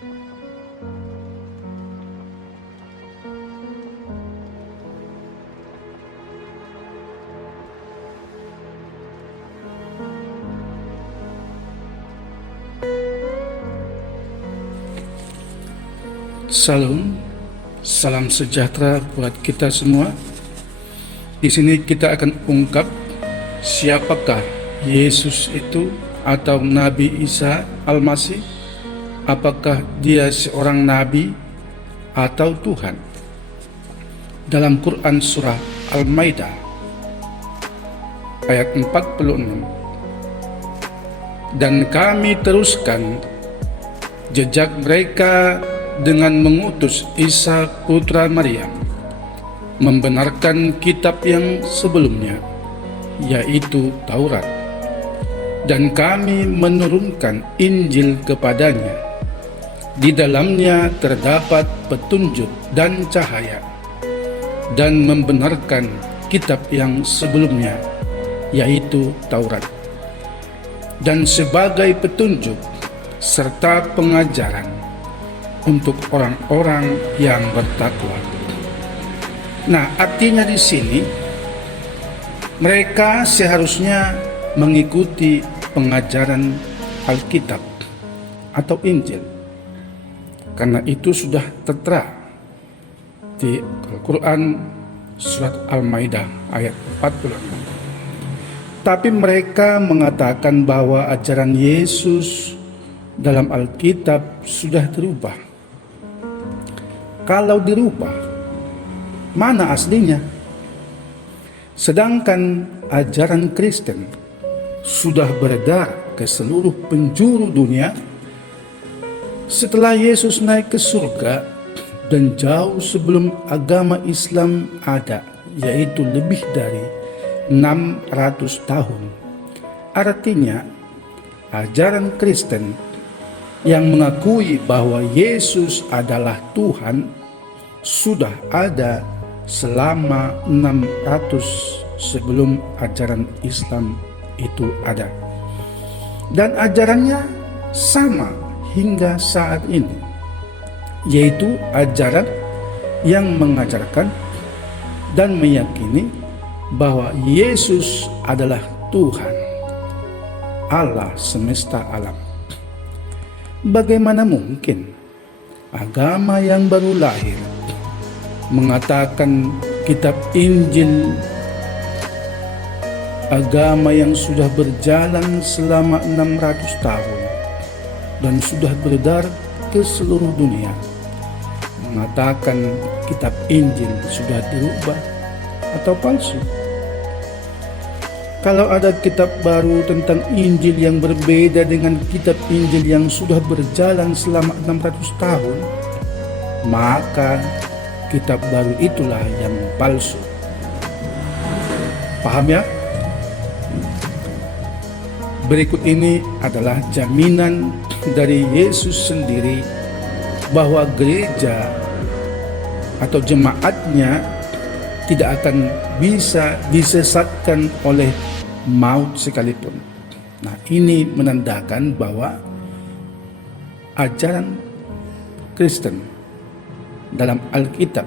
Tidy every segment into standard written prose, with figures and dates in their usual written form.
Salam, salam sejahtera buat kita semua. Di sini kita akan ungkap siapakah Yesus itu atau Nabi Isa Al-Masih. Apakah dia seorang nabi atau Tuhan? Dalam Quran surah Al-Maidah ayat 46. Dan kami teruskan jejak mereka dengan mengutus Isa putra Maryam, membenarkan kitab yang sebelumnya, yaitu Taurat, dan kami menurunkan Injil kepadanya. Di dalamnya terdapat petunjuk dan cahaya, dan membenarkan kitab yang sebelumnya, yaitu Taurat, dan sebagai petunjuk serta pengajaran untuk orang-orang yang bertakwa. Nah, artinya di sini mereka seharusnya mengikuti pengajaran Alkitab atau Injil, karena itu sudah tertera di Al-Quran surat Al-Maidah ayat 46. Tapi mereka mengatakan bahwa ajaran Yesus dalam Alkitab sudah dirubah. Kalau dirubah, mana aslinya? Sedangkan ajaran Kristen sudah beredar ke seluruh penjuru dunia setelah Yesus naik ke surga dan jauh sebelum agama Islam ada, yaitu lebih dari 600 tahun. Artinya, ajaran Kristen yang mengakui bahwa Yesus adalah Tuhan sudah ada selama 600 sebelum ajaran Islam itu ada. Dan ajarannya sama hingga saat ini, yaitu ajaran yang mengajarkan dan meyakini bahwa Yesus adalah Tuhan, Allah semesta alam. Bagaimana mungkin agama yang baru lahir mengatakan kitab Injil, agama yang sudah berjalan selama 600 tahun dan sudah beredar ke seluruh dunia, mengatakan kitab Injil sudah dirubah atau palsu? Kalau ada kitab baru tentang Injil yang berbeda dengan kitab Injil yang sudah berjalan selama 600 tahun, maka kitab baru itulah yang palsu. Paham ya? Berikut ini adalah jaminan dari Yesus sendiri bahwa gereja atau jemaatnya tidak akan bisa disesatkan oleh maut sekalipun. Nah, ini menandakan bahwa ajaran Kristen dalam Alkitab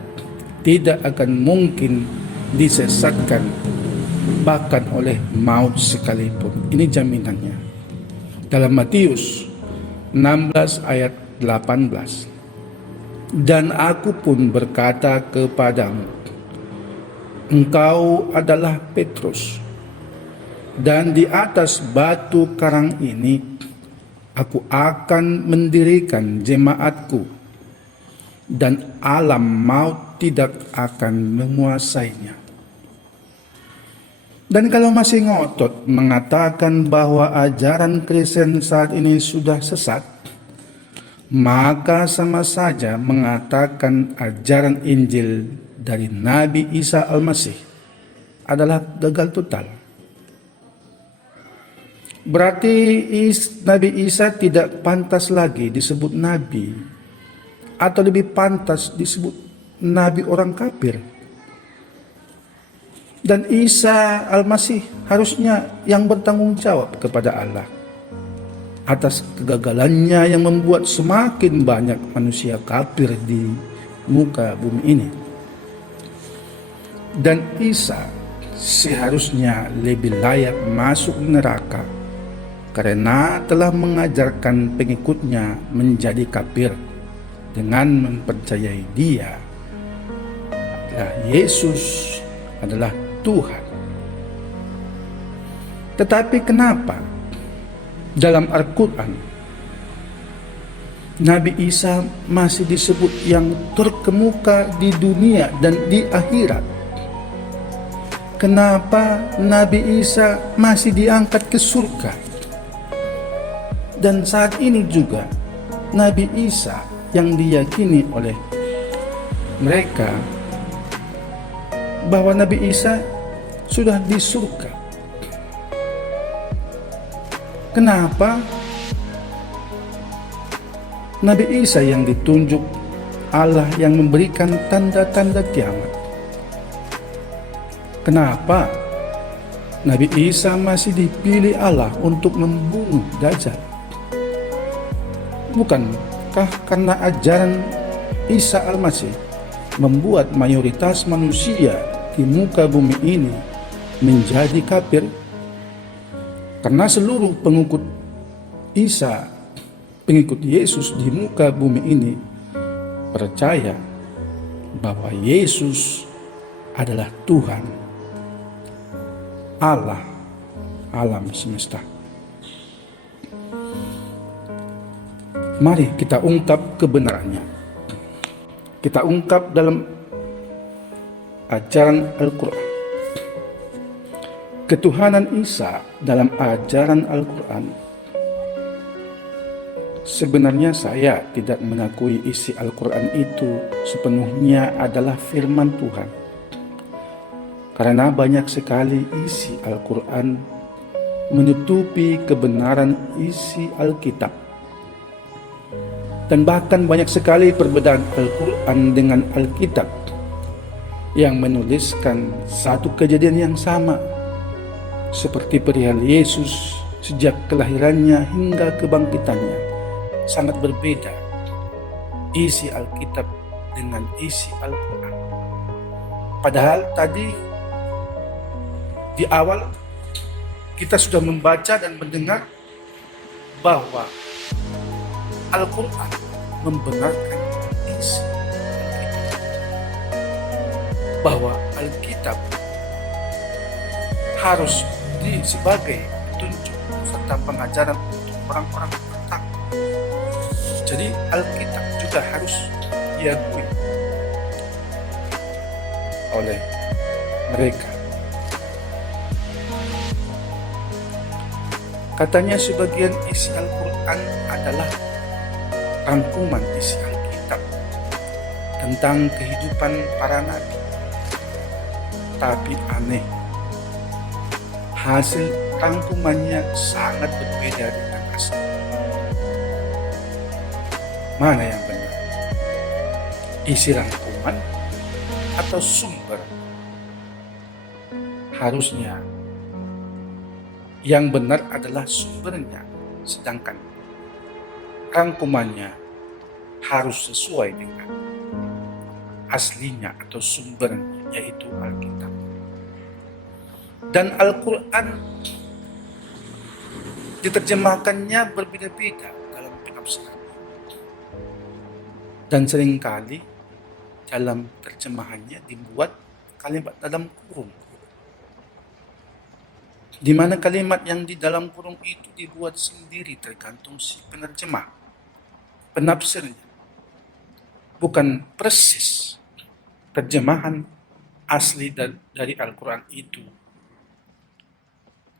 tidak akan mungkin disesatkan bahkan oleh maut sekalipun. Ini jaminannya. Dalam Matius 16 ayat 18. Dan aku pun berkata kepadamu, engkau adalah Petrus, dan di atas batu karang ini aku akan mendirikan jemaatku, dan alam maut tidak akan menguasainya. Dan kalau masih ngotot mengatakan bahwa ajaran Kristen saat ini sudah sesat, maka sama saja mengatakan ajaran Injil dari Nabi Isa Al-Masih adalah gagal total. Berarti Nabi Isa tidak pantas lagi disebut nabi, atau lebih pantas disebut nabi orang kafir. Dan Isa Al-Masih harusnya yang bertanggung jawab kepada Allah. atas kegagalannya yang membuat semakin banyak manusia kafir di muka bumi ini. Dan Isa seharusnya lebih layak masuk neraka karena telah mengajarkan pengikutnya menjadi kafir dengan mempercayai Dia adalah Yesus adalah Tuhan. Tetapi kenapa dalam Al-Quran Nabi Isa masih disebut yang terkemuka di dunia dan di akhirat? Kenapa Nabi Isa masih diangkat ke surga? Dan saat ini juga Nabi Isa yang diyakini oleh mereka bahwa Nabi Isa sudah di surga. Kenapa Nabi Isa yang ditunjuk Allah yang memberikan tanda-tanda kiamat? Kenapa Nabi Isa masih dipilih Allah untuk membunuh Dajjal? Bukankah karena ajaran Isa Al-Masih membuat mayoritas manusia di muka bumi ini menjadi kafir? Karena seluruh pengikut Isa, pengikut Yesus di muka bumi ini percaya bahwa Yesus adalah Tuhan, Allah, alam semesta. Mari kita ungkap kebenarannya. Kita ungkap dalam ajaran Al-Quran. Ketuhanan Isa dalam ajaran Al-Quran. Sebenarnya saya tidak mengakui isi Al-Quran itu sepenuhnya adalah firman Tuhan. Karena banyak sekali isi Al-Quran menutupi kebenaran isi Alkitab. Dan bahkan banyak sekali perbedaan Al-Quran dengan Alkitab yang menuliskan satu kejadian yang sama, seperti perihal Yesus sejak kelahirannya hingga kebangkitannya sangat berbeda isi Alkitab dengan isi Al-Quran. Padahal tadi di awal kita sudah membaca dan mendengar bahwa Al-Quran membenarkan isi Alkitab, bahwa Alkitab harus sebagai petunjuk serta pengajaran untuk orang-orang bertakwa. Jadi Alkitab juga harus diakui oleh mereka. Katanya sebagian isi Al-Quran adalah rangkuman isi Alkitab tentang kehidupan para nabi. Tapi aneh, hasil rangkumannya sangat berbeda dengan asli. Mana yang benar? Isi rangkuman atau sumber? Harusnya yang benar adalah sumbernya, sedangkan rangkumannya harus sesuai dengan aslinya atau sumbernya, yaitu Alkitab. Dan Al-Quran diterjemahkannya berbeda-beda dalam penafsiran. Dan seringkali dalam terjemahannya dibuat kalimat dalam kurung, di mana kalimat yang di dalam kurung itu dibuat sendiri tergantung si penerjemah, penafsirnya, bukan persis terjemahan asli dari Al-Quran itu.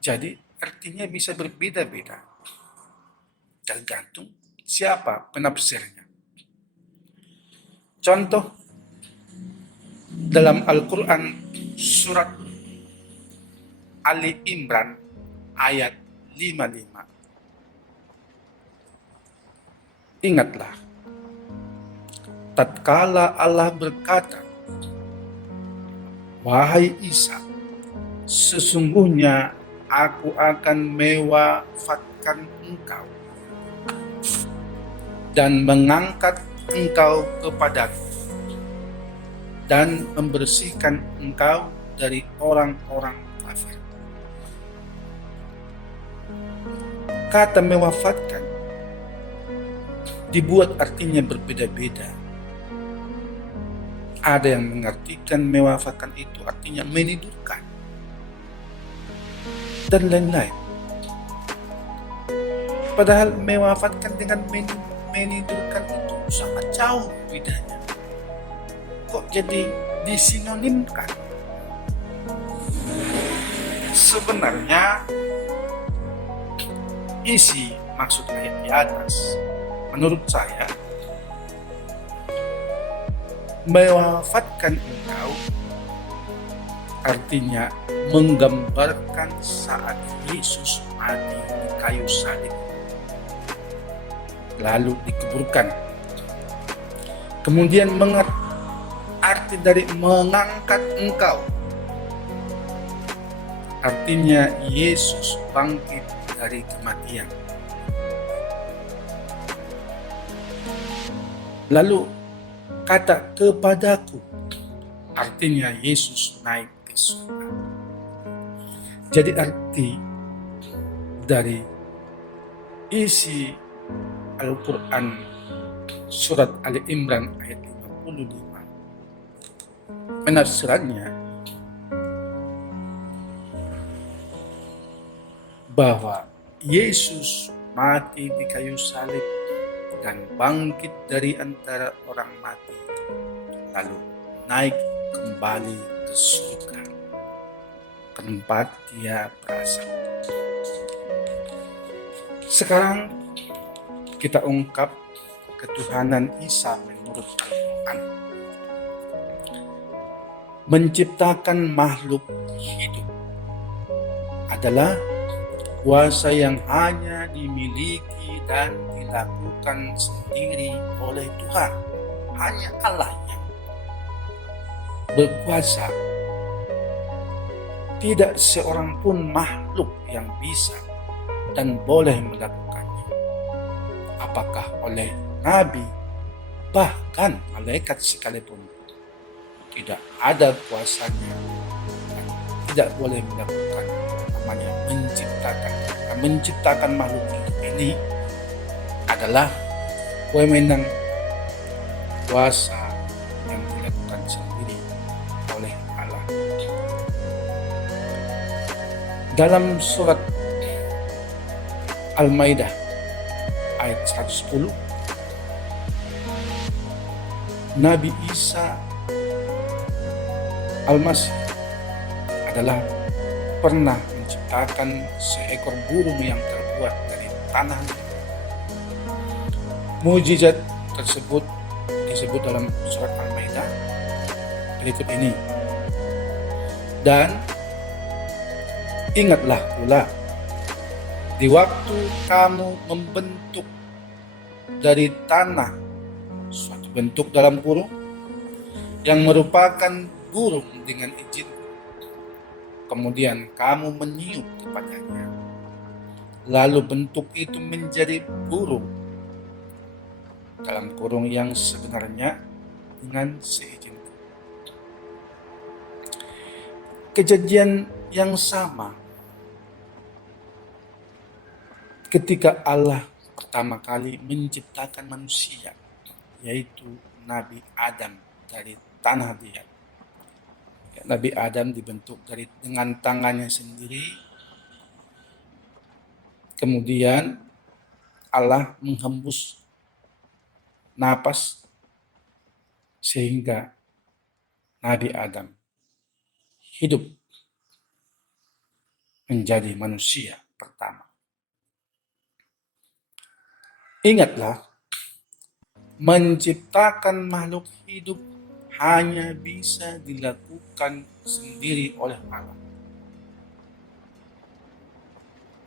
Jadi artinya bisa berbeda-beda tergantung siapa penafsirnya. Contoh dalam Al-Quran surat Ali Imran ayat 55. Ingatlah, tatkala Allah berkata, "Wahai Isa, sesungguhnya aku akan mewafatkan engkau dan mengangkat engkau kepadaku dan membersihkan engkau dari orang-orang kafir. Kata mewafatkan dibuat artinya berbeda-beda. Ada yang mengartikan mewafatkan itu artinya menidurkan dan lain-lain. Padahal mewafatkan dengan menidurkan itu sangat jauh bedanya. Kok jadi disinonimkan? Sebenarnya isi maksud ayat di atas menurut saya, mewafatkan engkau artinya menggambarkan saat Yesus mati di kayu salib lalu dikuburkan. Kemudian arti dari mengangkat engkau artinya Yesus bangkit dari kematian. Lalu kata kepadaku artinya Yesus naik ke surga. Jadi arti dari isi Al-Quran surat Ali Imran ayat 55 penafsirannya bahwa Yesus mati di kayu salib dan bangkit dari antara orang mati, lalu naik kembali ke surga, ke tempat dia berasal. Sekarang kita ungkap ketuhanan Isa menurut Al-Quran. Menciptakan makhluk hidup adalah kuasa yang hanya dimiliki dan dilakukan sendiri oleh Tuhan. Hanya Allah yang berkuasa. Tidak seorang pun makhluk yang bisa dan boleh melakukannya. Apakah oleh nabi, bahkan malaikat sekalipun tidak ada kuasanya dan tidak boleh melakukan namanya menciptakan makhluk hidup ini adalah wewenang kuasa yang dilakukan sendiri oleh Allah. Dalam surat Al-Maidah ayat 110, Nabi Isa Al-Masih adalah pernah menciptakan seekor burung yang terbuat dari tanah. Mujizat tersebut disebut dalam surat Al-Maidah berikut ini. Dan ingatlah pula di waktu kamu membentuk dari tanah suatu bentuk dalam kurung yang merupakan burung dengan izin, kemudian kamu meniup kepadanya, lalu bentuk itu menjadi burung dalam kurung yang sebenarnya dengan seizinku. Kejadian yang sama ketika Allah pertama kali menciptakan manusia, yaitu Nabi Adam dari tanah liat. Nabi Adam dibentuk dengan tangannya sendiri. Kemudian Allah menghembus napas sehingga Nabi Adam hidup menjadi manusia pertama. Ingatlah, menciptakan makhluk hidup hanya bisa dilakukan sendiri oleh Allah.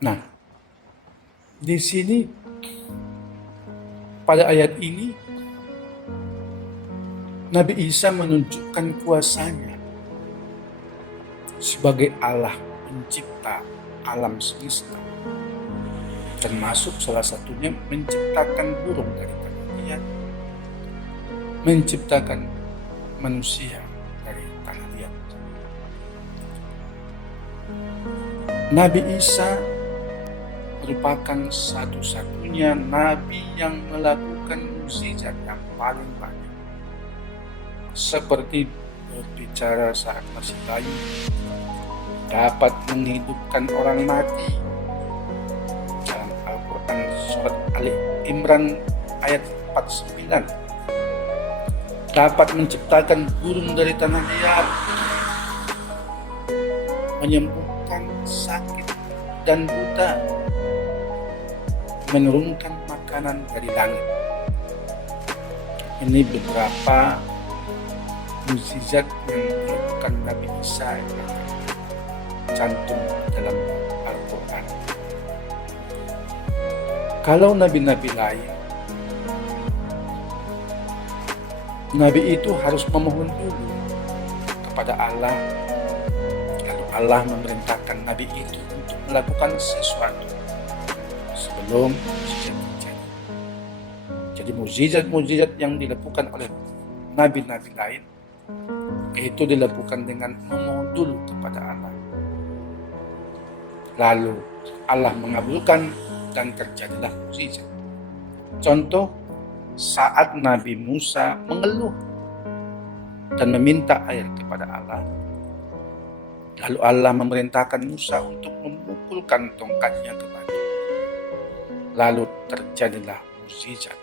Nah, di sini pada ayat ini Nabi Isa menunjukkan kuasanya sebagai Allah pencipta alam semesta, termasuk salah satunya menciptakan burung dari tanah. liat, menciptakan manusia dari tanah liat. Nabi Isa merupakan satu-satunya nabi yang melakukan mukjizat yang paling banyak, seperti berbicara saat masih bayi, dapat menghidupkan orang mati. Dalam Al-Quran surat Ali Imran ayat 49, dapat menciptakan burung dari tanah liat, menyembuhkan sakit dan buta, menurunkan makanan dari langit. Ini beberapa mukjizat yang dilakukan Nabi Isa yang cantum dalam Al-Quran. Kalau nabi-nabi lain, nabi itu harus memohon dulu kepada Allah, lalu Allah memerintahkan nabi itu untuk melakukan sesuatu sebelum mukjizat terjadi. Jadi mukjizat-mukjizat yang dilakukan oleh nabi-nabi lain itu dilakukan dengan memohon dulu kepada Allah. Lalu Allah mengabulkan dan terjadilah mukjizat. Contoh, saat Nabi Musa mengeluh dan meminta air kepada Allah, lalu Allah memerintahkan Musa untuk memukulkan tongkatnya ke batu. Lalu terjadilah mukjizat,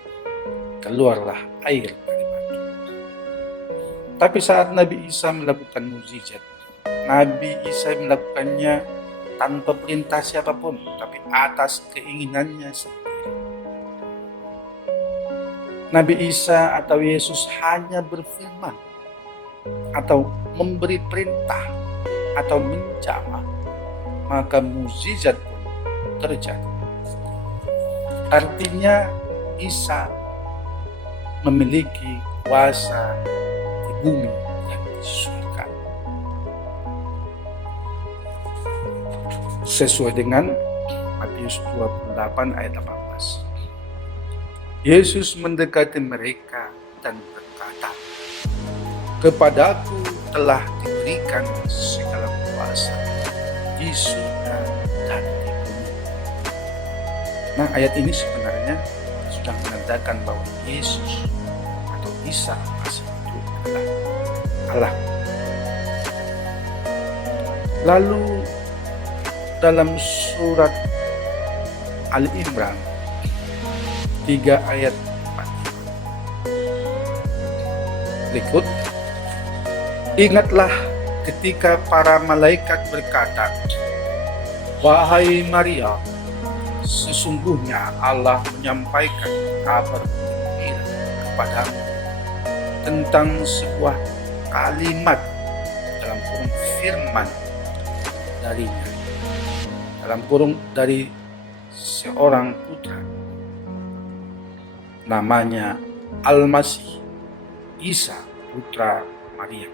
keluarlah air dari batu. Tapi saat Nabi Isa melakukan mukjizat, Nabi Isa melakukannya tanpa perintah siapapun, tapi atas keinginannya sendiri. Nabi Isa atau Yesus hanya berfirman atau memberi perintah atau menjamah, maka mukjizat pun terjadi. Artinya Isa memiliki kuasa di bumi dan di surga. Sesuai dengan Matius 28 ayat 18. Yesus mendekati mereka dan berkata, "Kepadaku telah diberikan segala kuasa di surga dan di bumi." Nah, ayat ini sebenarnya sudah menandakan bahwa Yesus atau Isa Masih itu adalah Allah. Lalu dalam surat Ali Imran 3 ayat 4 berikut, "Ingatlah ketika para malaikat berkata, 'Wahai Maria, sesungguhnya Allah menyampaikan kabar gembira kepadamu tentang sebuah kalimat,' dalam kurung firman darinya, dalam kurung dari seorang putra, namanya Al-Masih, Isa putra Maria,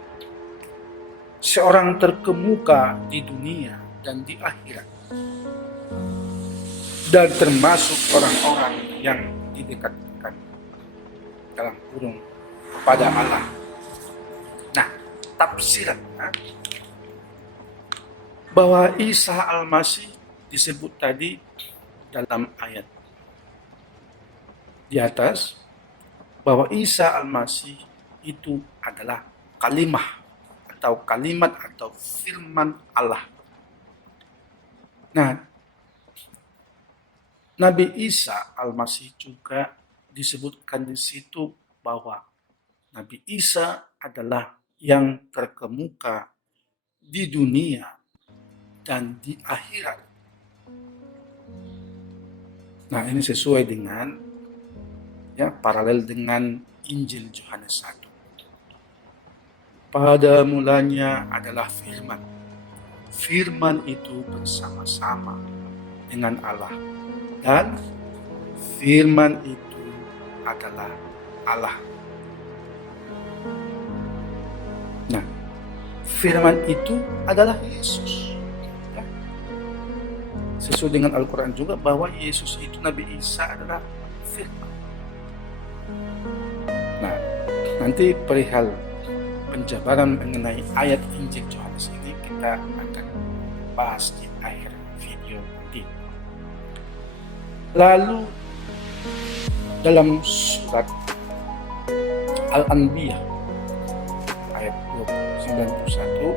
seorang terkemuka di dunia dan di akhirat, dan termasuk orang-orang yang didekatkan," dalam kurung kepada Allah. Nah, tafsirannya bahwa Isa Al-Masih disebut tadi dalam ayat di atas, bahwa Isa Al-Masih itu adalah kalimah atau kalimat atau firman Allah. Nah, Nabi Isa Al-Masih juga disebutkan di situ bahwa Nabi Isa adalah yang terkemuka di dunia dan di akhirat. Nah, ini sesuai dengan paralel dengan Injil Yohanes 1. Pada mulanya adalah firman. Firman itu bersama-sama dengan Allah, dan firman itu adalah Allah. Nah, firman itu adalah Yesus. Sesuai dengan Al-Quran juga bahwa Yesus itu, Nabi Isa adalah firman. Nanti perihal penjabaran mengenai ayat Injil Yohanes ini kita akan bahas di akhir video nanti. Lalu dalam surat Al-Anbiya ayat 91,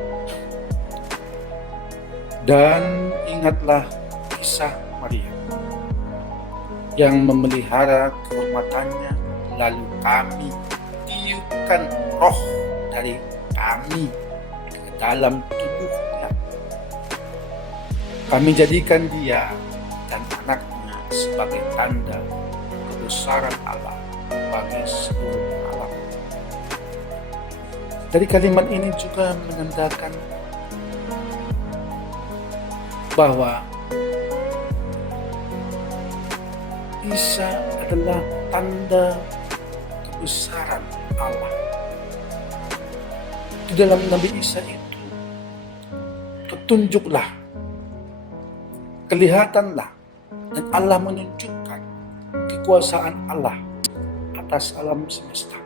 dan ingatlah kisah Maria yang memelihara kehormatannya, lalu kami tiupkan roh dari kami ke dalam tubuhnya. Kami jadikan dia dan anaknya sebagai tanda kebesaran Allah bagi seluruh alam. Dari kalimat ini juga menandakan bahwa Isa adalah tanda kebesaran Allah. Di dalam Nabi Isa itu tertunjuklah, kelihatanlah, dan Allah menunjukkan kekuasaan Allah atas alam semesta.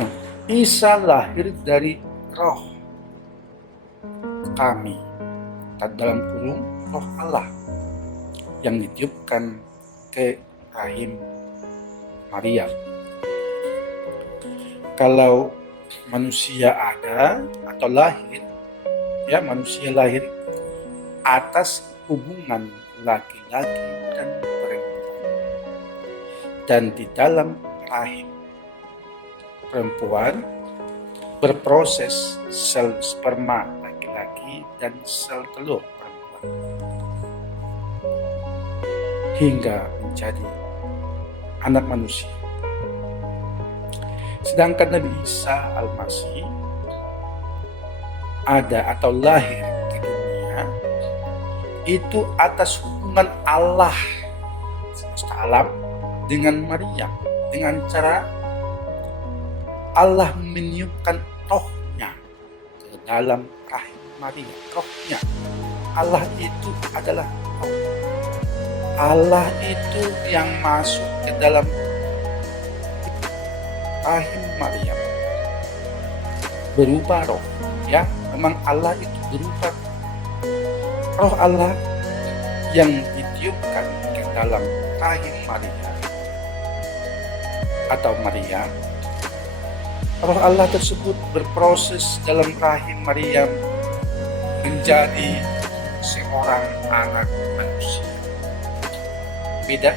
Nah, Isa lahir dari roh kami, dalam kurung roh Allah yang ditiupkan ke rahim Maria. Kalau manusia ada atau lahir, ya manusia lahir atas hubungan laki-laki dan perempuan. Dan di dalam rahim perempuan berproses sel sperma laki-laki dan sel telur perempuan hingga menjadi anak manusia. Sedangkan Nabi Isa Al-Masih ada atau lahir ke dunia itu atas hubungan Allah semesta alam dengan Maria, dengan cara Allah meniupkan rohnya ke dalam rahim Maria. Rohnya, Allah itu adalah roh. Allah itu yang masuk ke dalam rahim Maria berupa roh, ya. Memang Allah itu berupa roh Allah yang ditiupkan ke dalam rahim Maria atau Maria. Roh Allah tersebut berproses dalam rahim Maria menjadi seorang anak manusia. Beda,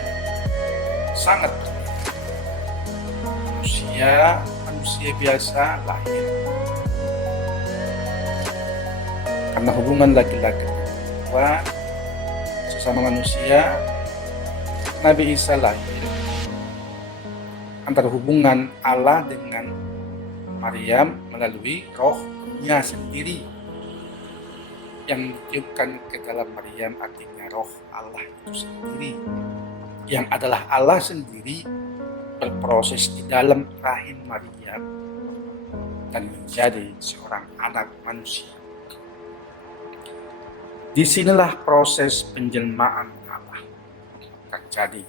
sangat berbeda. Manusia biasa lahir karena hubungan laki-laki dan perempuan sesama manusia. Nabi Isa lahir antara hubungan Allah dengan Maryam melalui rohnya sendiri yang ditiupkan ke dalam Maryam, artinya roh Allah itu sendiri yang adalah Allah sendiri berproses di dalam rahim Maryam dan menjadi seorang anak manusia. Disinilah proses penjelmaan Allah terjadi.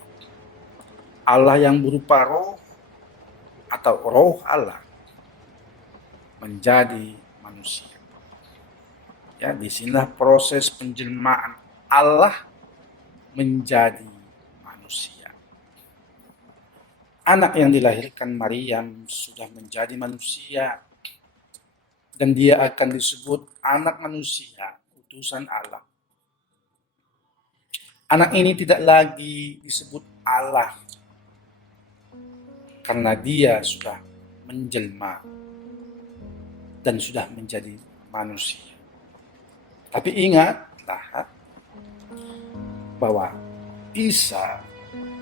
Allah yang berupa roh atau roh Allah menjadi manusia. Ya, disinilah proses penjelmaan Allah menjadi manusia. Anak yang dilahirkan Maryam sudah menjadi manusia dan dia akan disebut anak manusia, utusan Allah. Anak ini tidak lagi disebut Allah karena dia sudah menjelma dan sudah menjadi manusia. Tapi ingatlah bahwa Isa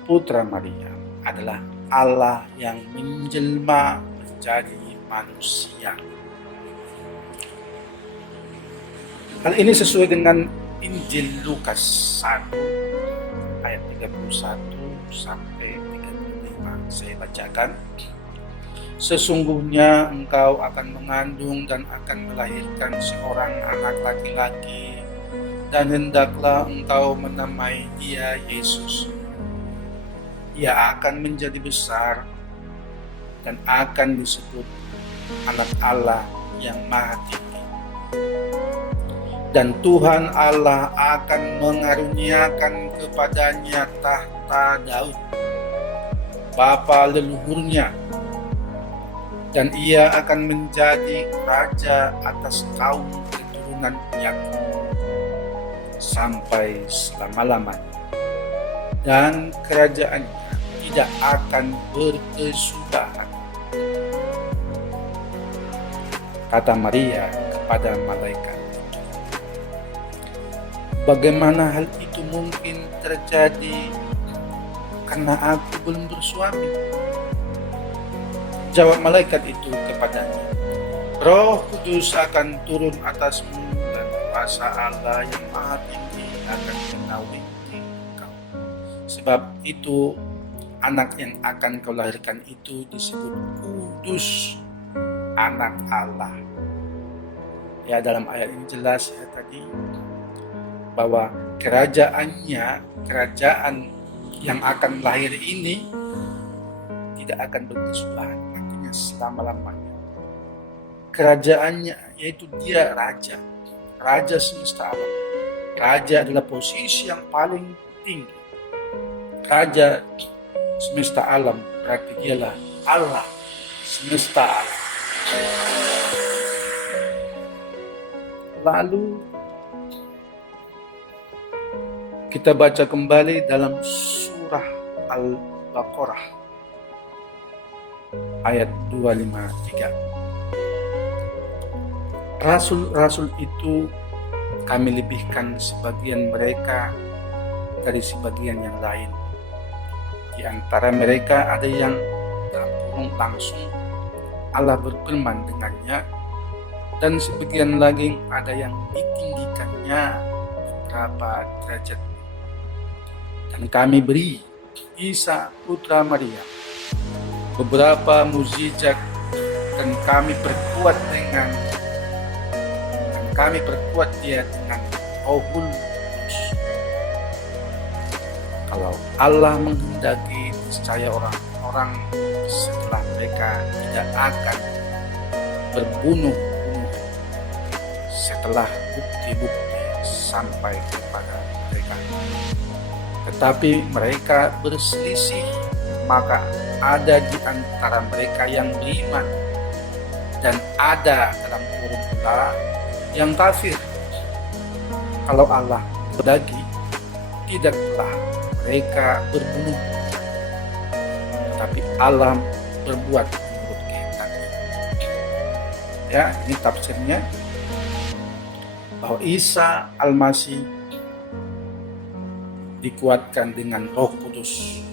putra Maria adalah Allah yang menjelma menjadi manusia. Hal ini sesuai dengan Injil Lukas 1 ayat 31 sampai 35. Saya bacakan. Sesungguhnya engkau akan mengandung dan akan melahirkan seorang anak laki-laki, dan hendaklah engkau menamai dia Yesus. ia akan menjadi besar dan akan disebut Anak Allah yang Maha Tinggi. Dan Tuhan Allah akan mengaruniakan kepadanya tahta Daud, bapa leluhurnya, dan ia akan menjadi raja atas kaum keturunan Yakub sampai selama-lamanya, dan kerajaannya tidak akan berkesudahan. Kata Maria kepada malaikat, bagaimana hal itu mungkin terjadi karena aku belum bersuami? Jawab malaikat itu kepadanya, Roh Kudus akan turun atasmu dan kuasa Allah yang Maha Tinggi akan menaungi engkau. Sebab itu anak yang akan kau lahirkan itu disebut Kudus, Anak Allah. Ya, dalam ayat ini jelas ya tadi bahwa kerajaan yang akan lahir ini tidak akan berkesudahan, artinya selama-lamanya. Kerajaannya yaitu dia raja semesta alam. Raja adalah posisi yang paling tinggi. Raja semesta alam berarti dialah Allah semesta alam. Lalu kita baca kembali dalam surah Al-Baqarah ayat 253. Rasul-rasul itu kami lebihkan sebagian mereka dari sebagian yang lain. Di antara mereka ada yang dalam kurung langsung Allah berfirman dengannya, dan sebagian lagi ada yang ditinggikannya beberapa derajat. Dan kami beri Isa putra Maria beberapa mukjizat, dan kami perkuat dia dengan Rohul Kudus. Kalau Allah menghendaki, niscaya orang-orang setelah mereka tidak akan berbunuh-bunuh setelah bukti-bukti sampai kepada mereka. Tetapi mereka berselisih, maka ada di antara mereka yang beriman dan ada dalam kurung pula yang kafir. Kalau Allah berbagi, tidaklah mereka berbunuh, tetapi Allah berbuat menurut kehendaknya. Ya, ini tafsirnya bahwa Isa Al-Masih dikuatkan dengan Roh Kudus.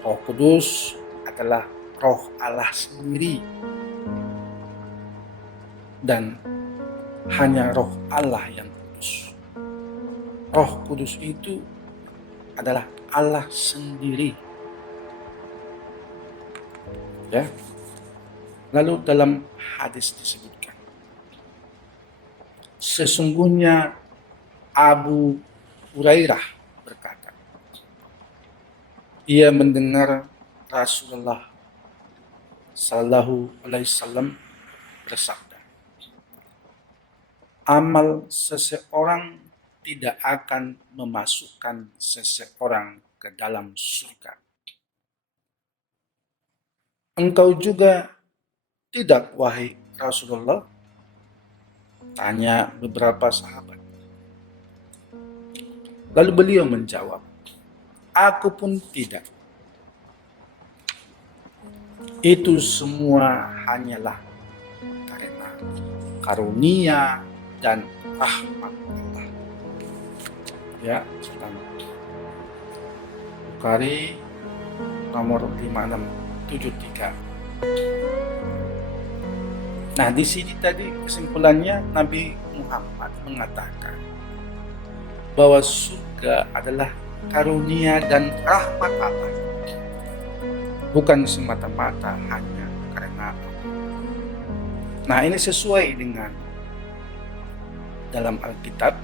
Roh Kudus adalah Roh Allah sendiri, dan hanya Roh Allah yang kudus. Roh Kudus itu adalah Allah sendiri. Ya. Lalu dalam hadis disebutkan, sesungguhnya Abu Hurairah berkata, ia mendengar Rasulullah Sallallahu Alaihi Wasallam bersabda, amal seseorang tidak akan memasukkan seseorang ke dalam surga. Engkau juga tidak, wahai Rasulullah? Tanya beberapa sahabat. Lalu beliau menjawab, aku pun tidak. Itu semua hanyalah karena karunia dan rahmat Allah. Ya, selamat. Bukhari nomor 5673. Nah, di sini tadi kesimpulannya Nabi Muhammad mengatakan bahwa surga adalah karunia dan rahmat Allah, bukan semata-mata hanya karena Allah. Nah, ini sesuai dengan dalam Alkitab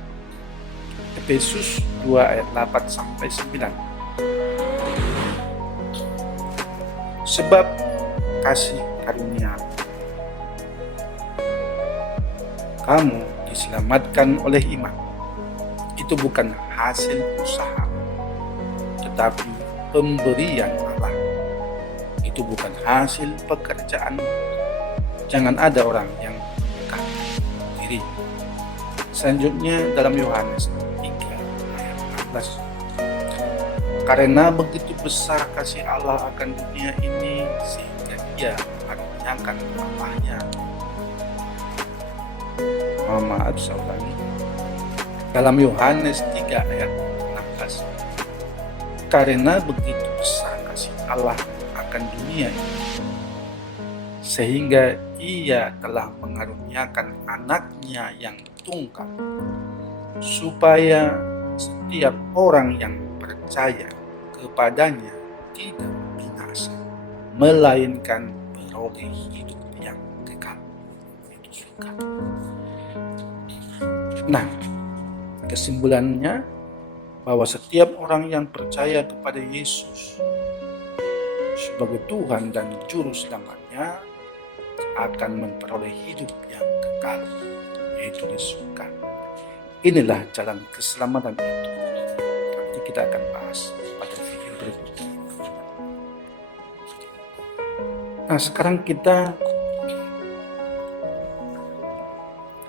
Efesus 2 ayat 8 sampai 9. Sebab kasih karunia kamu diselamatkan oleh iman. Itu bukan hasil usaha, tetapi pemberian Allah. Itu bukan hasil pekerjaan. Jangan ada orang yang mengangkat diri. Selanjutnya dalam Yohanes 3 ayat 16. Karena begitu besar kasih Allah akan dunia ini sehingga Ia mengaruniakan Allahnya. Maaf saya ulangi. Dalam Yohanes 3 ayat 16. Karena begitu besar kasih Allah akan dunia ini sehingga Ia telah mengaruniakan anaknya yang tunggal, supaya setiap orang yang percaya kepadanya tidak binasa, melainkan beroleh hidup yang kekal, itu surga. Nah, kesimpulannya bahwa setiap orang yang percaya kepada Yesus sebagai Tuhan dan Juru Selamatnya akan memperoleh hidup yang kekal, yaitu di surga. Inilah jalan keselamatan itu. Nanti kita akan bahas pada video berikutnya. Nah, sekarang kita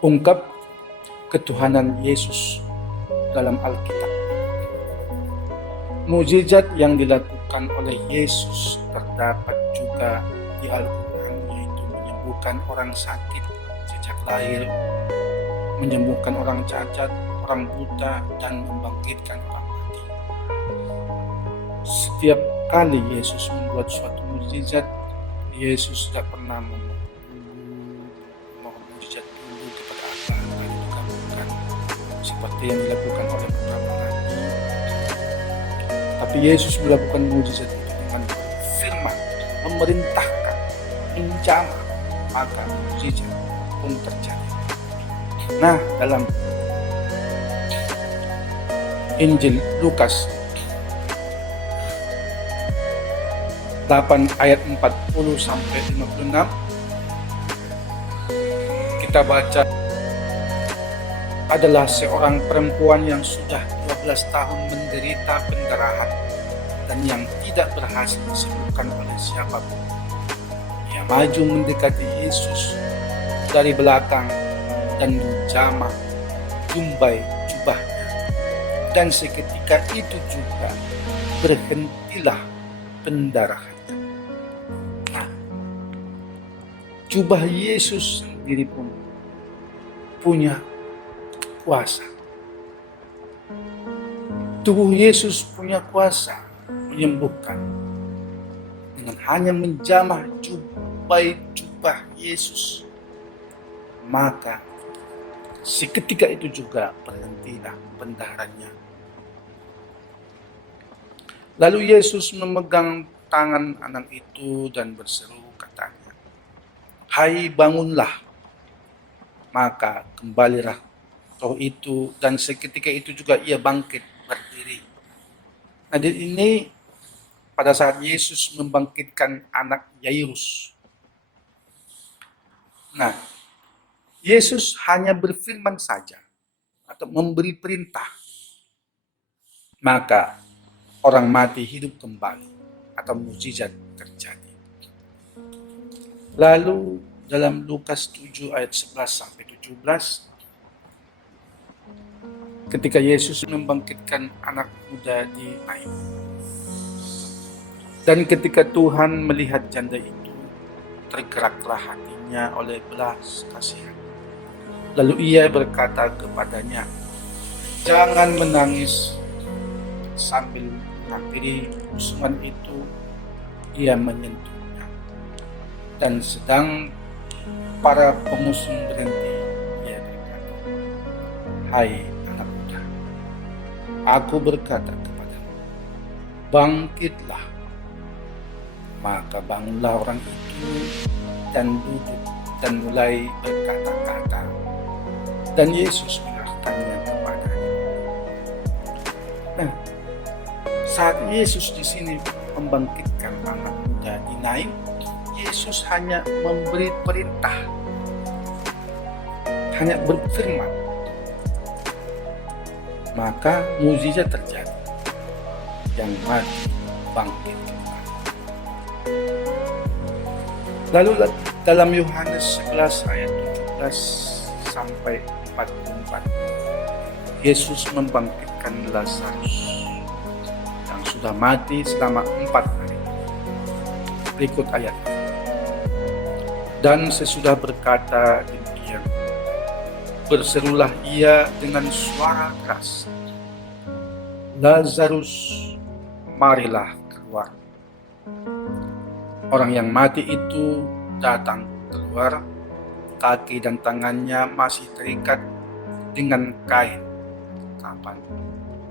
ungkap ketuhanan Yesus dalam Alkitab. Mukjizat yang dilakukan oleh Yesus terdapat juga di Al-Quran, yaitu menyembuhkan orang sakit sejak lahir, menyembuhkan orang cacat, orang buta, dan membangkitkan orang mati. Setiap kali Yesus membuat suatu mukjizat, Yesus tidak pernah memohon mukjizat dulu kepada Allah agar dikabulkan seperti yang dilakukan oleh beberapa nabi. Tapi Yesus melakukan mukjizat itu dengan firman, memerintahkan, menjamah, maka mukjizat pun terjadi. Nah, dalam Injil Lukas 8 ayat 40 sampai 56 kita baca, adalah seorang perempuan yang sudah 12 tahun menderita pendarahan dan yang tidak berhasil disembuhkan oleh siapapun. Ia maju mendekati Yesus dari belakang dan menjamah jumbai jubahnya, dan seketika itu juga berhentilah pendarahannya. Nah, jubah Yesus sendiri pun punya kuasa. Tubuh Yesus punya kuasa menyembuhkan dengan hanya menjamah jubah Yesus. Maka seketika itu juga berhentilah pendarahannya. Lalu Yesus memegang tangan anak itu dan berseru, katanya, "Hai, bangunlah." Maka kembalilah roh itu, dan seketika itu juga ia bangkit berdiri. Nah, di ini pada saat Yesus membangkitkan anak Yairus. Nah, Yesus hanya berfirman saja atau memberi perintah, maka orang mati hidup kembali atau mukjizat terjadi. Lalu dalam Lukas 7 ayat 11 sampai 17, ketika Yesus membangkitkan anak muda di Nain, dan ketika Tuhan melihat janda itu, tergeraklah hatinya oleh belas kasihan. Lalu ia berkata kepadanya, "Jangan menangis." Sambil mengakhiri usungan itu, ia menyentuhnya. Dan sedang para pengusung berhenti, ia berkata, "Hai anak muda, aku berkata kepadamu, bangkitlah." Maka bangunlah orang itu dan duduk dan mulai berkata-kata. Dan Yesus menyerahkannya kepadanya. Nah, saat Yesus di sini membangkitkan anak muda jadi naik, Yesus hanya memberi perintah, hanya berfirman, maka mukjizat terjadi. Yang mati bangkit. Lalu dalam Yohanes 11 ayat 17 sampai 44, Yesus membangkitkan Lazarus yang sudah mati selama 4 hari. Berikut ayat. Dan sesudah berkata demikian, berserulah ia dengan suara keras, Lazarus, marilah keluar. Orang yang mati itu datang keluar, kaki dan tangannya masih terikat dengan kain kapan,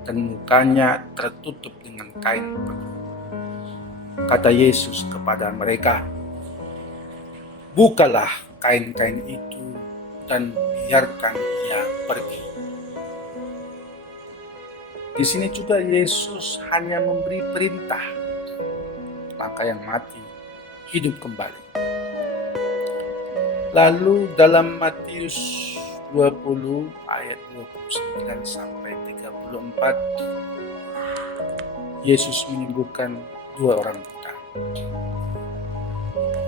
dan mukanya tertutup dengan kain penuh. Kata Yesus kepada mereka, bukalah kain-kain itu dan biarkan ia pergi. Di sini juga Yesus hanya memberi perintah, maka yang mati hidup kembali. Lalu dalam Matius 20 ayat 29 sampai 34, Yesus menyembuhkan 2 orang buta.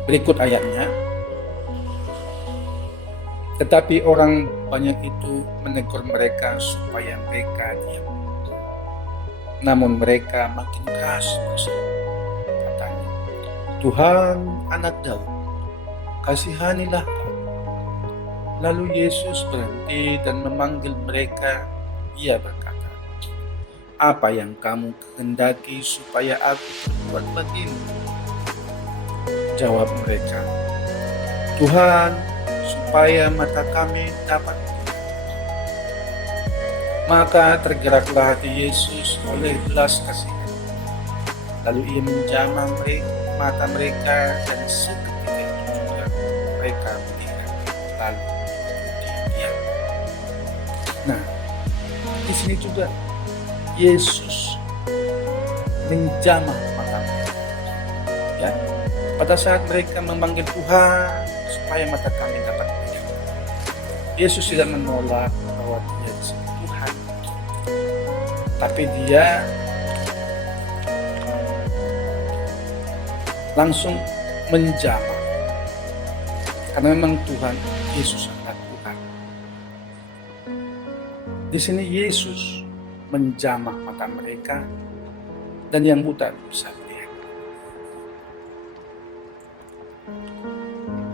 Berikut ayatnya. Tetapi orang banyak itu menegur mereka supaya mereka diam. Namun mereka makin keras berseru, katanya, Tuhan, anak Daud, kasihanilah kami. Lalu Yesus berhenti dan memanggil mereka. Ia berkata, apa yang kamu kehendaki supaya aku berbuat bagimu? Jawab mereka, Tuhan, supaya mata kami dapat melihat. Maka tergeraklah hati Yesus oleh belas kasihan. Lalu ia menjamah mata mereka, dan seketika itu juga mereka melihat, lalu diam. Nah, di sini juga Yesus menjamah mata mereka. Ya, pada saat mereka memanggil Tuhan supaya mata kami dapat melihat, Yesus tidak menolak bahwa Dia Tuhan, tapi Dia langsung menjamah, karena memang Tuhan, Yesus adalah Tuhan. Di sini Yesus menjamah mata mereka, dan yang buta bisa melihat.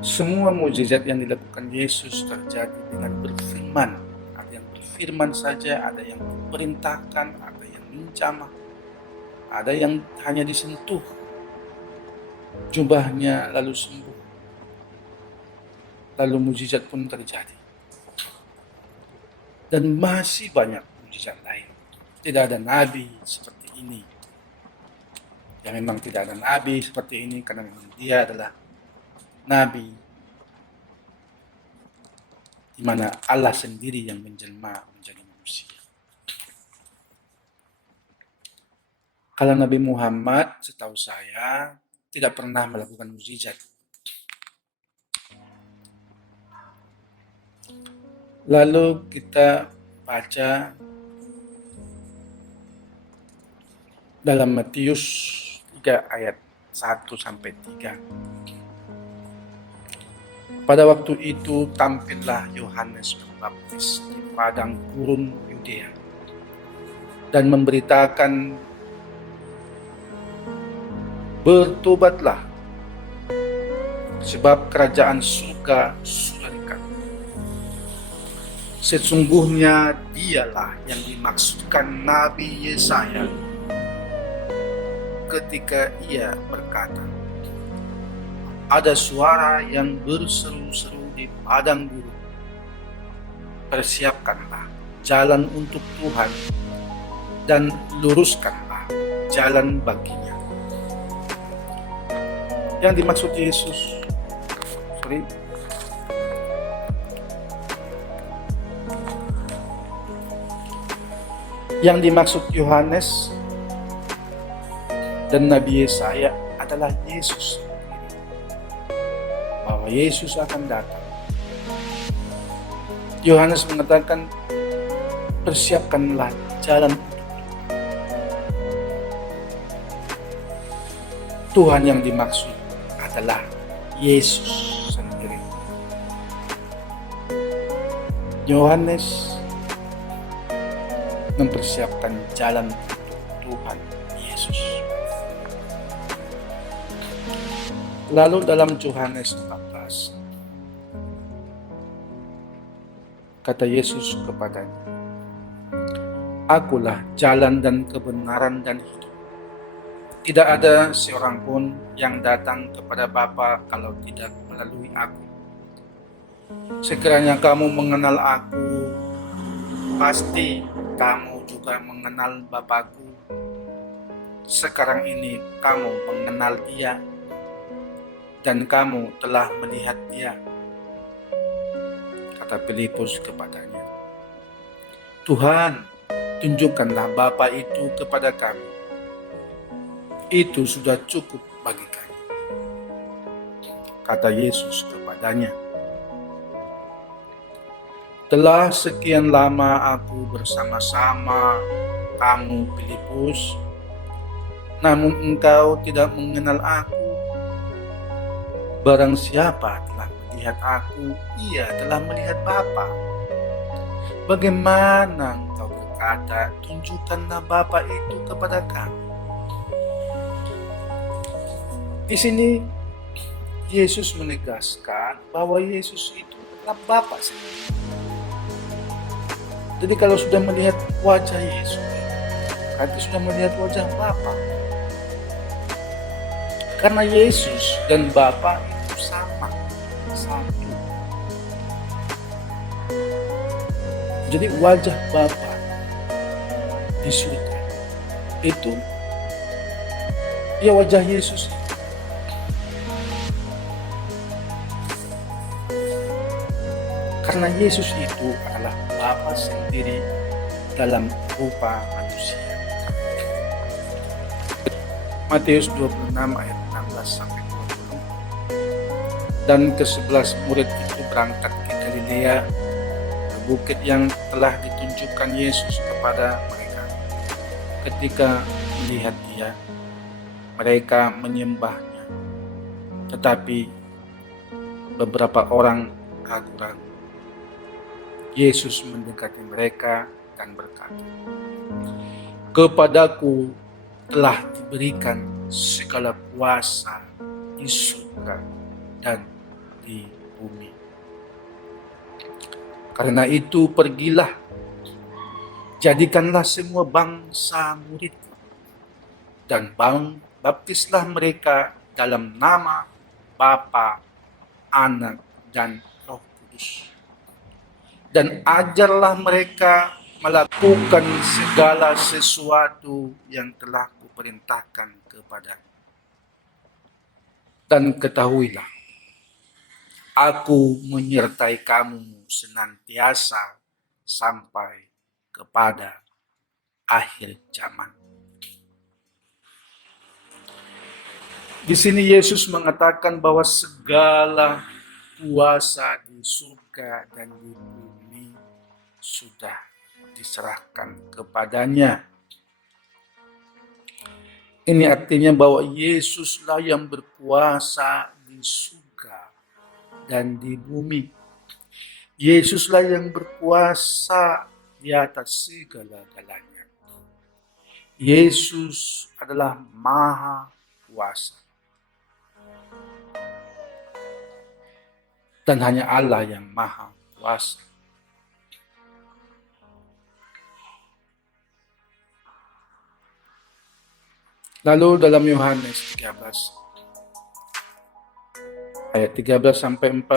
Semua mukjizat yang dilakukan Yesus terjadi dengan berfirman. Ada yang berfirman saja, ada yang diperintahkan, ada yang menjamah, ada yang hanya disentuh jubahnya lalu sembuh. Lalu mukjizat pun terjadi. Dan masih banyak mukjizat lain. Tidak ada nabi seperti ini. Ya, memang tidak ada nabi seperti ini karena memang Dia adalah nabi, di mana Allah sendiri yang menjelma menjadi manusia. Kalau Nabi Muhammad, setahu saya, tidak pernah melakukan mukjizat. Lalu kita baca dalam Matius 3 ayat 1 sampai 3. Pada waktu itu tampillah Yohanes Pembaptis di padang gurun Yudea dan memberitakan, bertobatlah, sebab kerajaan surga sudah dekat. Sesungguhnya Dialah yang dimaksudkan Nabi Yesaya ketika ia berkata, ada suara yang berseru-seru di padang gurun, persiapkanlah jalan untuk Tuhan dan luruskanlah jalan baginya. Yang dimaksud yang dimaksud Yohanes dan Nabi Yesaya adalah Yesus. Bahwa Yesus akan datang. Yohanes mengatakan, persiapkanlah jalan Tuhan yang dimaksud adalah Yesus sendiri. Yohanes mempersiapkan jalan untuk Tuhan Yesus. Lalu dalam Yohanes 14, kata Yesus kepadanya, Akulah jalan dan kebenaran dan hidup. Tidak ada seorang pun yang datang kepada Bapa kalau tidak melalui aku. Sekiranya kamu mengenal aku, pasti kamu juga mengenal Bapakku. Sekarang ini kamu mengenal Dia, dan kamu telah melihat Dia. Kata Filipus kepadanya, Tuhan, tunjukkanlah Bapa itu kepada kami. Itu sudah cukup bagi kami. Kata Yesus kepadanya, telah sekian lama aku bersama-sama kamu, Filipus, namun engkau tidak mengenal aku. Barang siapa telah melihat aku, ia telah melihat Bapa. Bagaimana engkau berkata, tunjukkanlah Bapa itu kepada kami? Di sini Yesus menegaskan bahwa Yesus itu adalah Bapa sendiri. Jadi kalau sudah melihat wajah Yesus, berarti sudah melihat wajah Bapa. Karena Yesus dan Bapa itu sama, satu. Jadi wajah Bapa di surga itu ya wajah Yesus. Karena Yesus itu adalah Bapa sendiri dalam rupa manusia. Matius 26 ayat 16-20. Dan ke-11 murid itu berangkat ke Galilea, ke bukit yang telah ditunjukkan Yesus kepada mereka. Ketika melihat Dia, mereka menyembahnya. Tetapi beberapa orang ragu-ragu. Yesus mendekati mereka dan berkata, Kepadaku telah diberikan segala kuasa di surga dan di bumi. Karena itu pergilah, jadikanlah semua bangsa murid, dan baptislah mereka dalam nama Bapa, Anak, dan Roh Kudus. Dan ajarlah mereka melakukan segala sesuatu yang telah kuperintahkan kepada. Dan ketahuilah, aku menyertai kamu senantiasa sampai kepada akhir zaman. Di sini Yesus mengatakan bahwa segala kuasa di surga dan di bumi sudah diserahkan kepadanya. Ini artinya bahwa Yesuslah yang berkuasa di surga dan di bumi. Yesuslah yang berkuasa di atas segala-galanya. Yesus adalah Maha Kuasa. Dan hanya Allah yang Maha Kuasa. Lalu dalam Yohanes 13 ayat 13-14,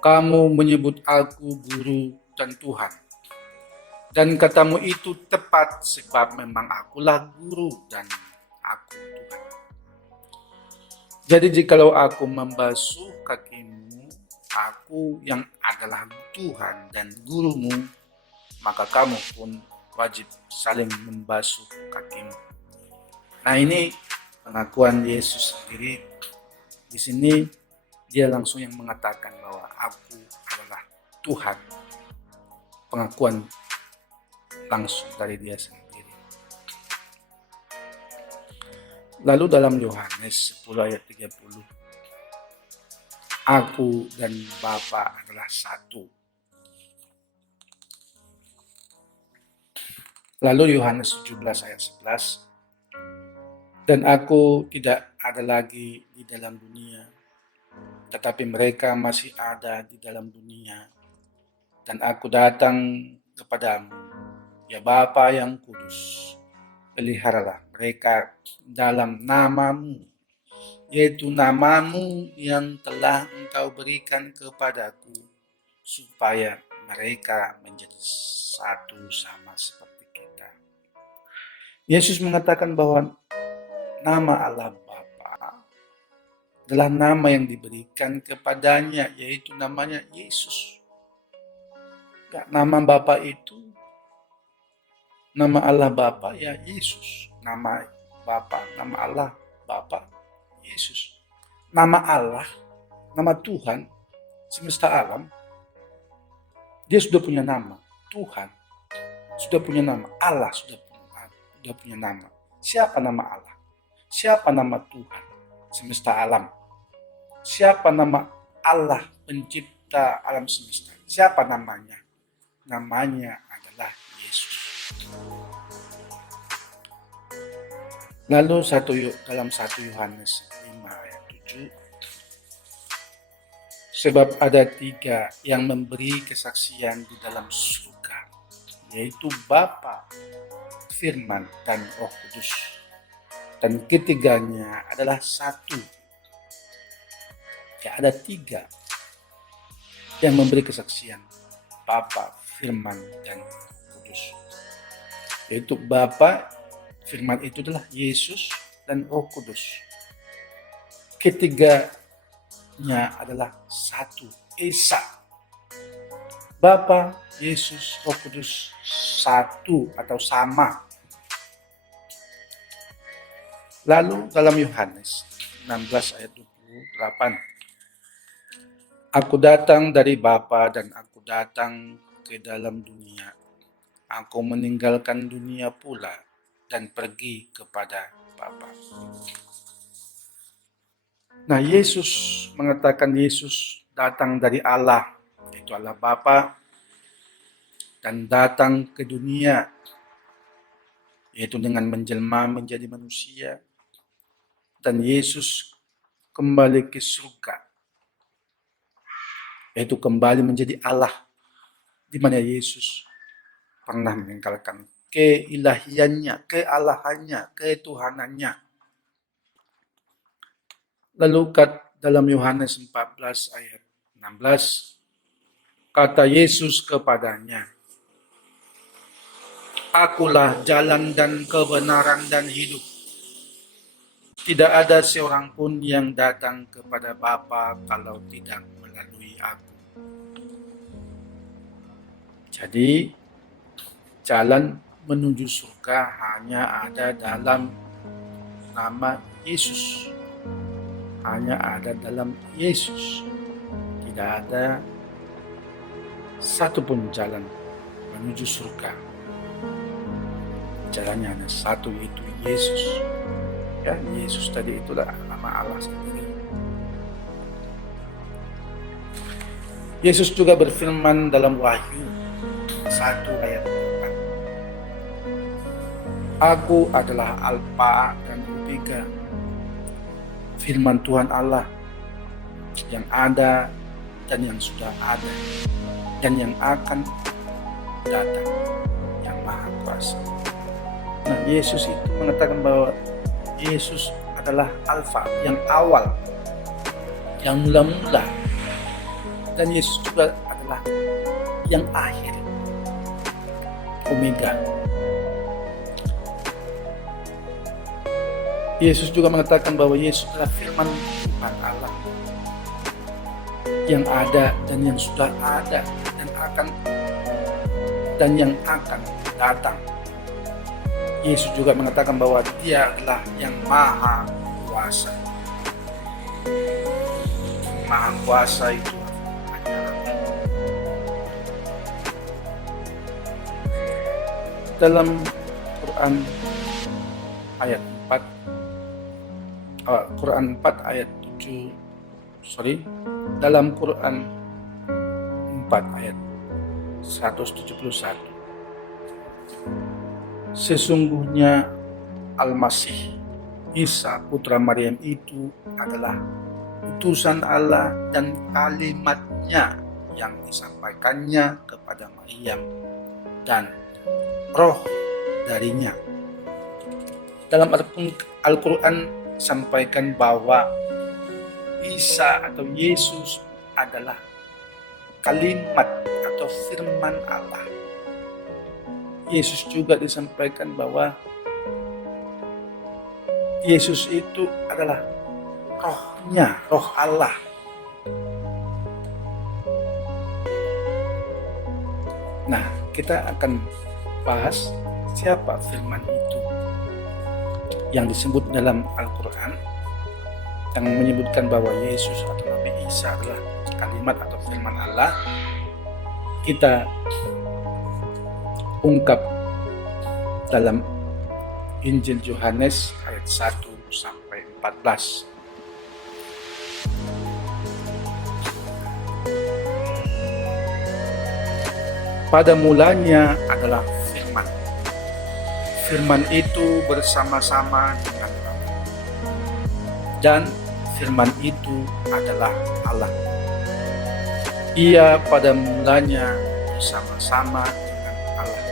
kamu menyebut aku guru dan Tuhan. Dan katamu itu tepat, sebab memang akulah guru dan aku Tuhan. Jadi jikalau aku membasuh kakimu, aku yang adalah Tuhan dan gurumu, maka kamu pun wajib saling membasuh kakimu. Nah, ini pengakuan Yesus sendiri. Di sini dia langsung yang mengatakan bahwa aku adalah Tuhan. Pengakuan langsung dari dia sendiri. Lalu dalam Yohanes 10 ayat 30, aku dan Bapa adalah satu. Lalu Yohanes 17 ayat 11, dan aku tidak ada lagi di dalam dunia, tetapi mereka masih ada di dalam dunia, dan aku datang kepadamu, ya Bapa yang kudus, peliharalah mereka dalam namamu, yaitu namamu yang telah engkau berikan kepadaku, supaya mereka menjadi satu sama seperti kita. Yesus mengatakan bahwa nama Allah Bapa adalah nama yang diberikan kepadanya, yaitu namanya Yesus. Nama Bapa itu, nama Allah Bapa ya Yesus. Nama Bapa, nama Allah Bapa, Yesus. Nama Allah, nama Tuhan, semesta alam, dia sudah punya nama. Tuhan sudah punya nama. Allah sudah punya nama. Siapa nama Allah? Siapa nama Tuhan semesta alam? Siapa nama Allah pencipta alam semesta? Siapa namanya? Namanya adalah Yesus. Lalu dalam 1 Yohanes 5 ayat 7, sebab ada 3 yang memberi kesaksian di dalam surga, yaitu Bapa, Firman, dan Roh Kudus. Dan ketiganya adalah satu. Ya, ada 3 yang memberi kesaksian, Bapa, Firman, dan Roh Kudus. Yaitu Bapa, Firman itu adalah Yesus dan Roh Kudus. Ketiganya adalah satu, Esa. Bapa, Yesus, Roh Kudus satu atau sama. Lalu dalam Yohanes 16 ayat 28, aku datang dari Bapa dan aku datang ke dalam dunia. Aku meninggalkan dunia pula dan pergi kepada Bapa. Nah, Yesus mengatakan Yesus datang dari Allah, yaitu Allah Bapa, dan datang ke dunia, yaitu dengan menjelma menjadi manusia. Dan Yesus kembali ke surga, yaitu kembali menjadi Allah, di mana Yesus pernah meninggalkan keilahiannya, kealahannya, ketuhanannya. Lalu dalam Yohanes 14 ayat 16, kata Yesus kepadanya, akulah jalan dan kebenaran dan hidup. Tidak ada seorang pun yang datang kepada Bapa kalau tidak melalui aku. Jadi, jalan menuju surga hanya ada dalam nama Yesus. Hanya ada dalam Yesus. Tidak ada satupun jalan menuju surga. Jalannya hanya satu, yaitu Yesus. Ya, Yesus tadi itulah nama Allah sendiri. Yesus juga berfirman dalam Wahyu 1 ayat 4. Aku adalah Alfa dan Omega, firman Tuhan Allah yang ada dan yang sudah ada dan yang akan datang, yang Maha Kuasa. Nah, Yesus itu mengatakan bahwa Yesus adalah Alfa, yang awal, yang mula-mula, dan Yesus juga adalah yang akhir, Omega. Yesus juga mengatakan bahwa Yesus adalah firman Tuhan Allah yang ada dan yang sudah ada dan yang akan datang. Yesus juga mengatakan bahwa Dia adalah yang Maha kuasa. Maha kuasa itu ajaran. Dalam Quran ayat 4 ayat 7 dalam Quran 4 ayat 171, sesungguhnya Al-Masih Isa putra Maryam itu adalah utusan Allah dan kalimatnya yang disampaikannya kepada Maryam dan roh darinya. Dalam Al-Quran disampaikan bahwa Isa atau Yesus adalah kalimat atau firman Allah. Yesus juga disampaikan bahwa Yesus itu adalah rohnya, roh Allah. Nah, kita akan bahas siapa firman itu yang disebut dalam Al-Quran, yang menyebutkan bahwa Yesus atau Nabi Isa adalah kalimat atau firman Allah. Kita ungkap dalam Injil Yohanes ayat 1 sampai 14. Pada mulanya adalah firman. Firman itu bersama-sama dengan Allah. Dan firman itu adalah Allah. Ia pada mulanya bersama-sama dengan Allah.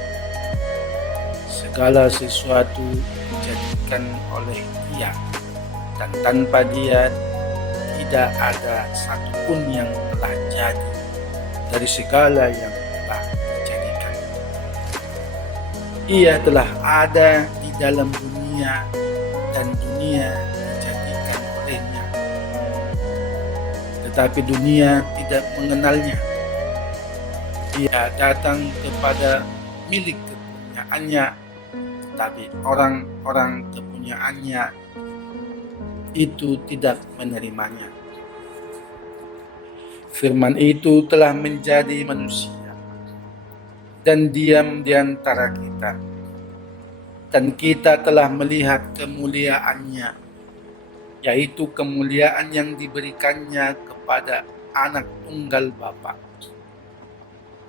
Segala sesuatu dijadikan oleh Dia, dan tanpa Dia tidak ada satupun yang telah jadi dari segala yang telah dijadikan. Ia telah ada di dalam dunia, dan dunia dijadikan olehnya, tetapi dunia tidak mengenalnya. Ia datang kepada milik kepunyaannya, tetapi orang-orang kepunyaannya itu tidak menerimanya. Firman itu telah menjadi manusia dan diam di antara kita, dan kita telah melihat kemuliaannya, yaitu kemuliaan yang diberikannya kepada anak tunggal Bapa,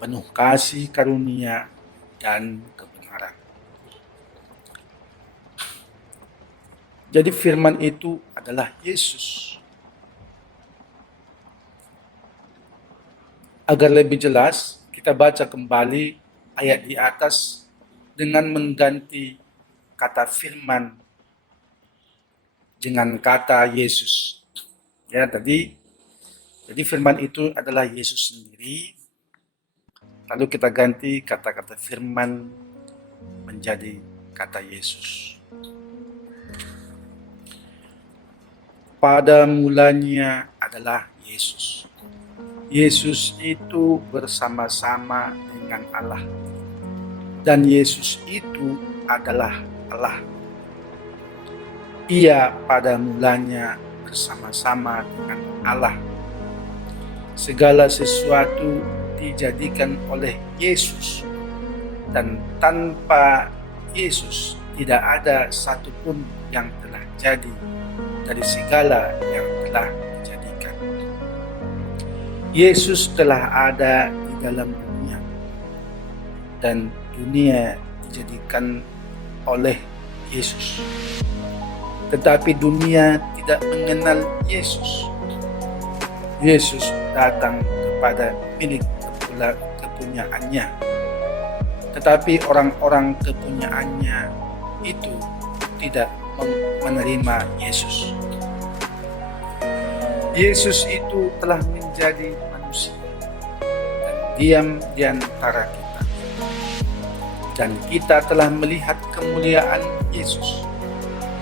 penuh kasih karunia dan kebenaran. Jadi firman itu adalah Yesus. Agar lebih jelas, kita baca kembali ayat di atas dengan mengganti kata firman dengan kata Yesus. Ya, jadi firman itu adalah Yesus sendiri. Lalu kita ganti kata-kata firman menjadi kata Yesus. Pada mulanya adalah Yesus. Yesus itu bersama-sama dengan Allah. Dan Yesus itu adalah Allah. Ia pada mulanya bersama-sama dengan Allah. Segala sesuatu dijadikan oleh Yesus, dan tanpa Yesus tidak ada satupun yang telah jadi dari segala yang telah dijadikan. Yesus telah ada di dalam dunia, dan dunia dijadikan oleh Yesus, tetapi dunia tidak mengenal Yesus. Yesus datang kepada milik kepunyaannya, tetapi orang-orang kepunyaannya itu tidak menerima Yesus. Yesus itu telah menjadi manusia dan diam di antara kita, dan kita telah melihat kemuliaan Yesus,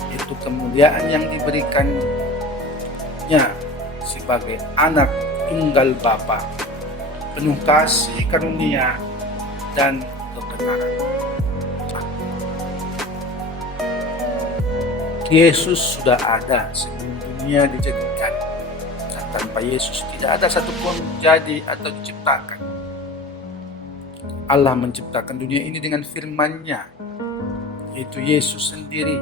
itu kemuliaan yang diberikannya sebagai anak tunggal Bapa, penuh kasih karunia dan kebenaran. Yesus sudah ada sebelum dunia dijadikan. Dan tanpa Yesus tidak ada satupun jadi atau diciptakan. Allah menciptakan dunia ini dengan firman-Nya, yaitu Yesus sendiri.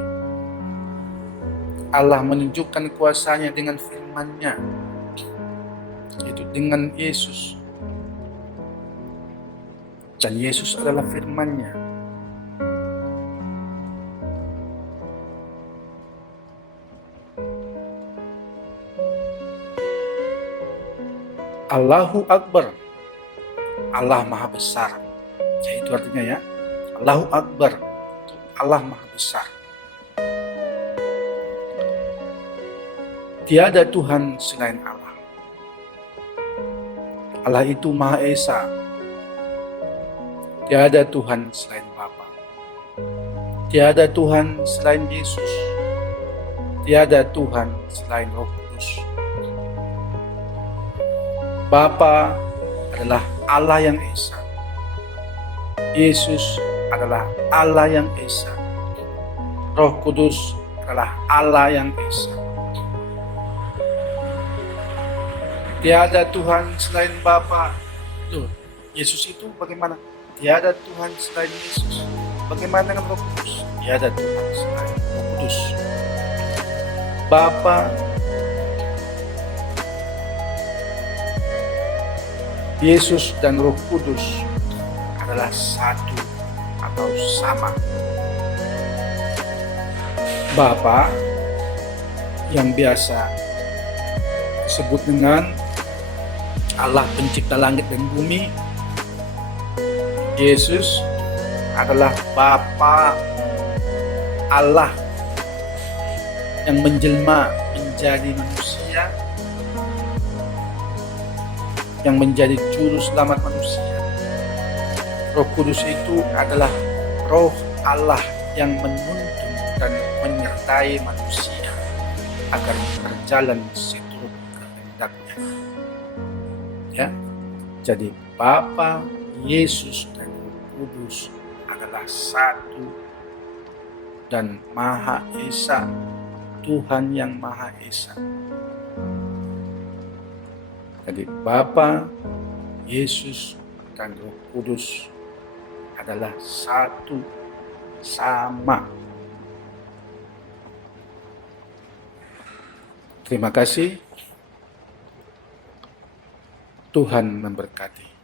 Allah menunjukkan kuasa-Nya dengan firman-Nya, yaitu dengan Yesus. Dan Yesus adalah firman-Nya. Allahu Akbar, Allah Maha Besar. Ya, itu artinya ya, Allahu Akbar, Allah Maha Besar. Tiada Tuhan selain Allah. Allah itu Maha Esa. Tiada Tuhan selain Bapa. Tiada Tuhan selain Yesus. Tiada Tuhan selain Roh Kudus. Bapa adalah Allah yang Esa. Yesus adalah Allah yang Esa. Roh Kudus adalah Allah yang Esa. Tiada Tuhan selain Bapa. Loh, Yesus itu bagaimana? Tiada Tuhan selain Yesus. Bagaimana dengan Roh Kudus? Tiada Tuhan selain Roh Kudus. Bapa, Yesus dan Roh Kudus adalah satu atau sama. Bapa yang biasa disebut dengan Allah pencipta langit dan bumi. Yesus adalah Bapa Allah yang menjelma menjadi manusia, yang menjadi juru selamat manusia. Roh Kudus itu adalah Roh Allah yang menuntun dan menyertai manusia agar berjalan seturut kehendaknya. Ya, jadi Bapa, Yesus, dan Roh Kudus adalah satu dan Maha Esa, Tuhan yang Maha Esa. Jadi Bapa, Yesus, dan Roh Kudus adalah satu, sama. Terima kasih. Tuhan memberkati.